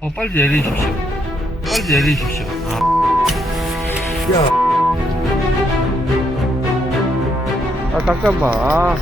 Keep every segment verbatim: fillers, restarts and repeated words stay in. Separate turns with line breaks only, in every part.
어, 빨리 내리십시오. 빨리 내리십시오.
야. 아, 잠깐만. 아.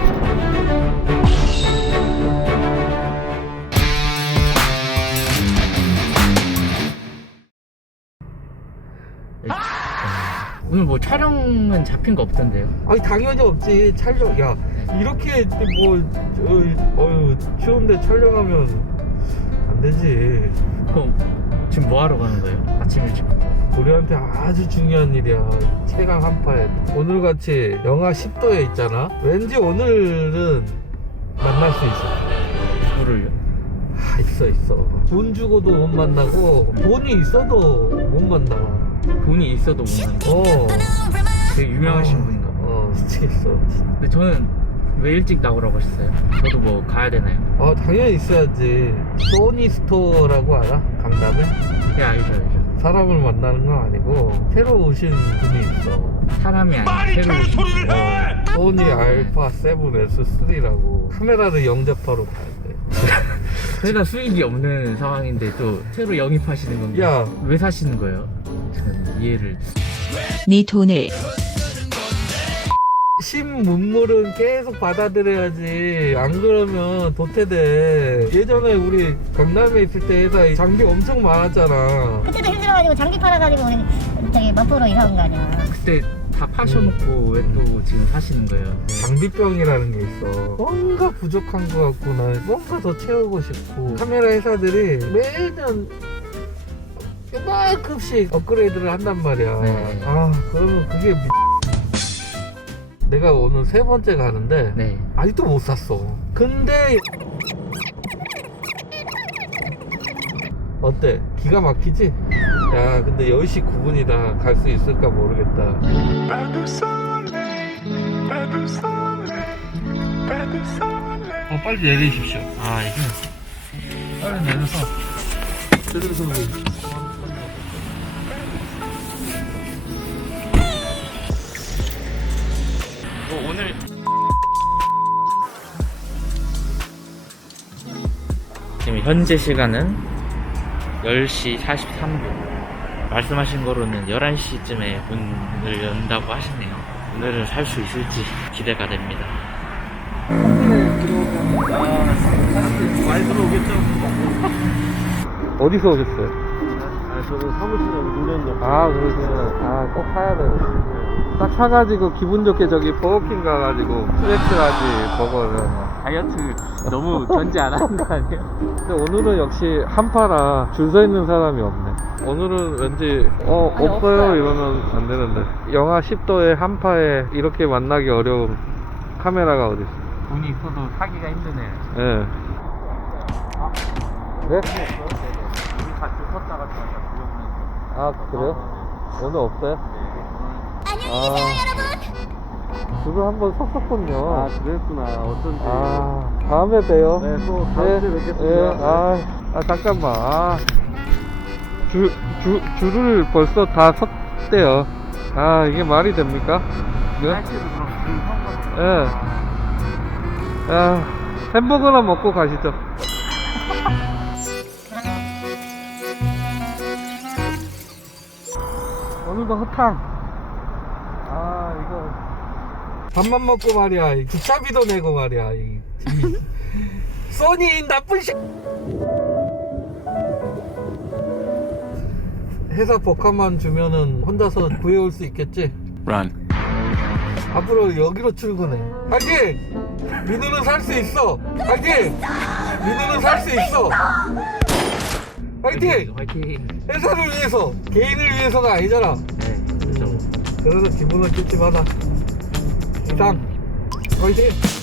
오늘 뭐 촬영은 잡힌 거 없던데요?
아니, 당연히 없지. 촬영. 야, 이렇게 뭐, 어, 어휴, 추운데 촬영하면 안 되지.
그럼 지금 뭐 하러 가는 거예요? 아침 일찍부터.
우리한테 아주 중요한 일이야. 최강 한파에. 오늘같이 영하 십 도에 있잖아. 왠지 오늘은 만날 수 있어.
누구를요?
아, 있어, 있어. 돈 주고도 못 만나고, 돈이 있어도 못 만나.
돈이 있어도 못 만나.
어.
되게 유명하신
어,
분인가 봐.
어, 미치겠어.
근데 저는 왜 일찍 나오라고 하셨어요? 저도 뭐 가야 되나요?
아, 당연히 있어야지. 소니 스토어라고 알아? 강남에?
예, 알죠, 알죠.
사람을 만나는 건 아니고 새로 오신 분이 있어.
사람이 아니라 새로 오신 분.
어, 소니 알파 세븐 에스 쓰리라고 카메라를 영접하러 가야 돼.
저희가 수익이 없는 상황인데 또 새로 영입하시는 건데
야.
왜 사시는 거예요? 저는 이해를.
네 돈을
신문물은 계속 받아들여야지. 안 그러면 도태돼. 예전에 우리 강남에 있을 때 회사에 장비 엄청 많았잖아.
그때도 힘들어가지고 장비 팔아가지고 우리 저기 마포로 이사 온 거 아니야.
그때 다 파셔놓고 왜 또 지금 사시는 거예요?
장비병이라는 게 있어. 뭔가 부족한 것 같고 나 뭔가 더 채우고 싶고. 카메라 회사들이 매년 요만큼씩 업그레이드를 한단 말이야.
네.
아, 그러면 그게 미... 내가 오늘 세 번째 가는데
네.
아직도 못 샀어. 근데 어때? 기가 막히지? 야, 근데 열 시 구 분이다. 갈 수 있을까 모르겠다.
어, 빨리 내리십시오.
아, 이게
빨리 내려서.
그래서
뭐 오늘 지금 현재 시간은 열 시 사십삼 분. 말씀하신 거로는 열한 시쯤에 문을 연다고 하시네요. 오늘은 살 수 있을지 기대가 됩니다.
많이 들어오겠죠?
어디서 오셨어요?
아, 저는 사무실에 노련동.
아, 그러시면 아, 꼭 사야 돼요. 딱 사가지고 기분 좋게 저기 버거킹 가가지고 스트레치 하지. 버거는
다이어트 너무 견제 안 하는 거 아니에요?
근데 오늘은 역시 한파라 줄 서 있는 사람이 없네. 오늘은 왠지 어
아니,
없어요
없어요.
이러면 안 되는데. 영하 십 도의 한파에 이렇게 만나기 어려운 카메라가 어디 있어?
돈이 있어도 사기가 힘드네요.
예. 네?
우리 같이 섰다가
아, 그래요? 오늘 없어요? 안녕히 계세요, 여러분. 줄을 한번 섰었군요.
아, 그랬구나. 어쩐지.
아, 다음에 봬요.
네, 또 다음 주에 뵙겠습니다.
예, 아, 아, 잠깐만. 아, 줄, 줄, 줄을 벌써 다 섰대요. 아, 이게 말이 됩니까? 이거?
날씨도 그럼 그 성과
예. 야, 햄버거나 먹고 가시죠. 오늘도 허탕. 아, 이거. 밥만 먹고 말이야. 이 기차비도 내고 말이야. 이, 이 소니 나쁜 씨. 회사 복합만 주면은 혼자서 구해올 수 있겠지?
Run.
앞으로 여기로 출근해. 화이팅! 민우는 살 수 있어. 화이팅! 민우는 살 수 있어. 화이팅!
화이팅!
회사를 위해서, 개인을 위해서가 아니잖아.
네, 그렇죠.
그래서 기분은 찝찝하다. 이상, 화이팅!